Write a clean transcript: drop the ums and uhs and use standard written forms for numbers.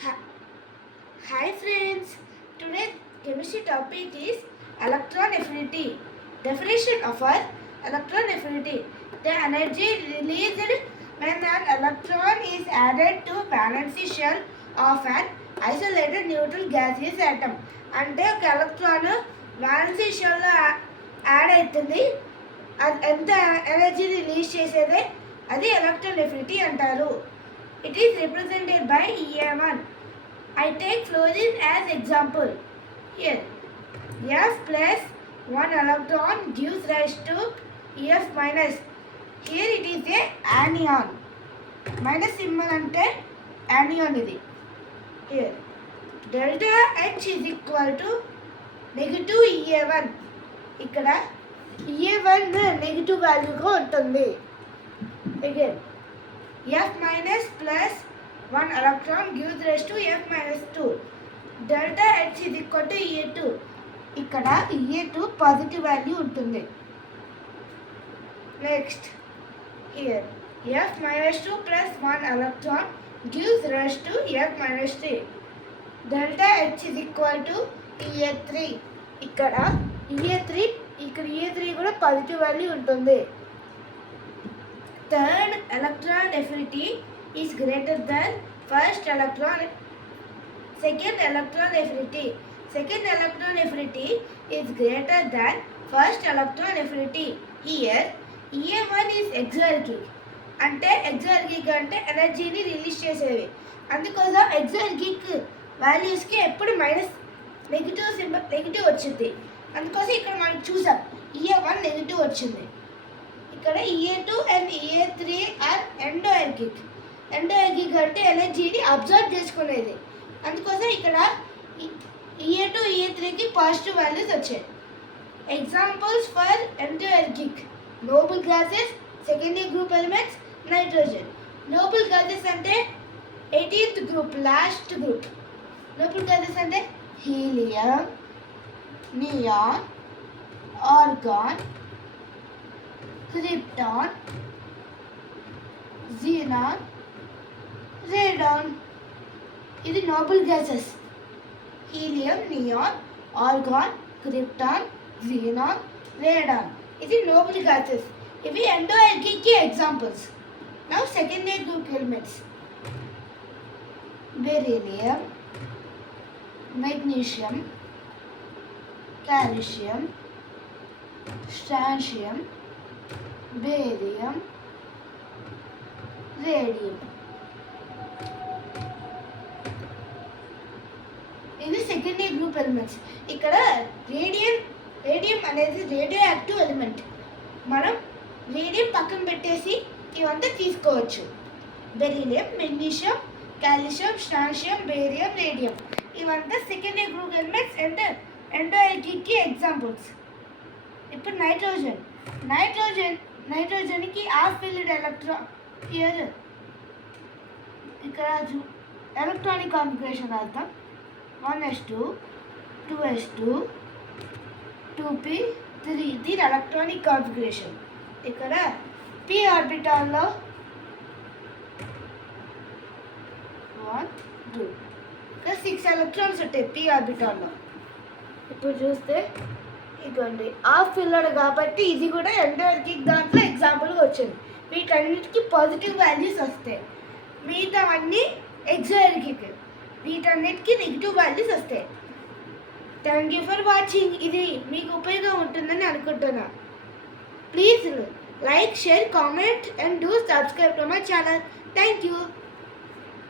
Hi Hi friends, today's chemistry topic is electron affinity. Definition of our electron affinity. The energy released when an electron is added to valency shell of an isolated neutral gaseous atom. అంటే ఒక electron valency షెల్లో యాడ్ అవుతుంది. అది ఎంత energy release చేసేదే అది electron affinity అంటారు. It is represented by EA1. I take fluorine as example. Here, F plus 1 electron gives rise to F minus. Here it is a anion. Minus symbol ante anion idi. Here, delta H is equal to negative EA1. ikkada EA1 negative value ga untundi. Again, F minus plus 1 electron gives rise to F minus 2. Delta H is equal to EA2. ఇక్కడ EA2 positive value ఉంటుంది. Next here F minus 2 plus 1 electron gives rise to F minus 3. Delta H is equal to EA3. ఇక్కడ EA3 కూడా positive value ఉంటుంది. Third electron affinity is greater than first electron. Second electron affinity is greater than first electron affinity. Here EA1 is exergic. అంటే ఎగ్జర్గిక్ అంటే ఎనర్జీని రిలీజ్ చేసేవి. అందుకోసం ఎగ్జర్గిక్ వాల్యూస్కి ఎప్పుడు నెగిటివ్ వచ్చింది. అందుకోసం ఇక్కడ మనం చూసాం EA1 నెగిటివ్ వచ్చింది. ఇక్కడ EA2 అండ్ EA3 ఆర్ ఎండోఎర్గిక్. ఎండోఎర్గిక్ అంటే ఎనర్జీని అబ్జర్వ్ చేసుకునేది. అందుకోసం ఇక్కడ EA2 EA3కి పాజిటివ్ వాల్యూస్ వచ్చాయి. Examples for endoergic noble gases, secondary group elements, nitrogen. Noble gases అంటే 18th group, last group. Noble gases అంటే helium, neon, argon, krypton, xenon, radon. ఇది noble gases. Helium, neon, argon, krypton, xenon, radon. ఇది noble gases. ఇవి endoergic examples. Now secondary group elements. Beryllium, magnesium, calcium, strontium, barium, radium. ఇది secondary group elements. ఇక్కడ radium అనేది radioactive element. మనం రేడియం పక్కన పెట్టేసి ఇవంతా తీసుకోవచ్చు. Beryllium, magnesium, calcium, strontium, barium, radium ఇవంతా secondary group elements and endoergic examples. ఇప్పుడు నైట్రోజన్కి హాఫ్ ఫిల్డ్ ఎలక్ట్రాన్. హియర్ ఇక్కడ ఎలక్ట్రానిక్ కాన్ఫిగరేషన్ రాద్దాం. 1s2, 2s2, 2p, 3. దీని ఎలక్ట్రానిక్ కాన్ఫిగరేషన్. ఇక్కడ p ఆర్బిటాల్లో 1, 2 ఇక్కడ 6 ఎలక్ట్రాన్స్ ఉంటాయి p ఆర్బిటాల్లో. ఇప్పుడు చూస్తే ఇదిగోండి హాఫ్ ఫిల్లడ్ కాబట్టి ఇది కూడా ఎండోఎర్గిక్ దాంట్లో ఎగ్జాంపుల్గా వచ్చింది. వీటన్నిటికీ పాజిటివ్ వాల్యూస్ వస్తాయి. మిగతావన్నీ ఎగ్జోఎర్గిక్. వీటన్నిటికీ నెగిటివ్ వాల్యూస్ వస్తాయి. Thank you for watching. ఇది మీకు ఉపయోగం ఉంటుందని అనుకుంటున్నా. Please like, share, comment and do subscribe to my channel. Thank you.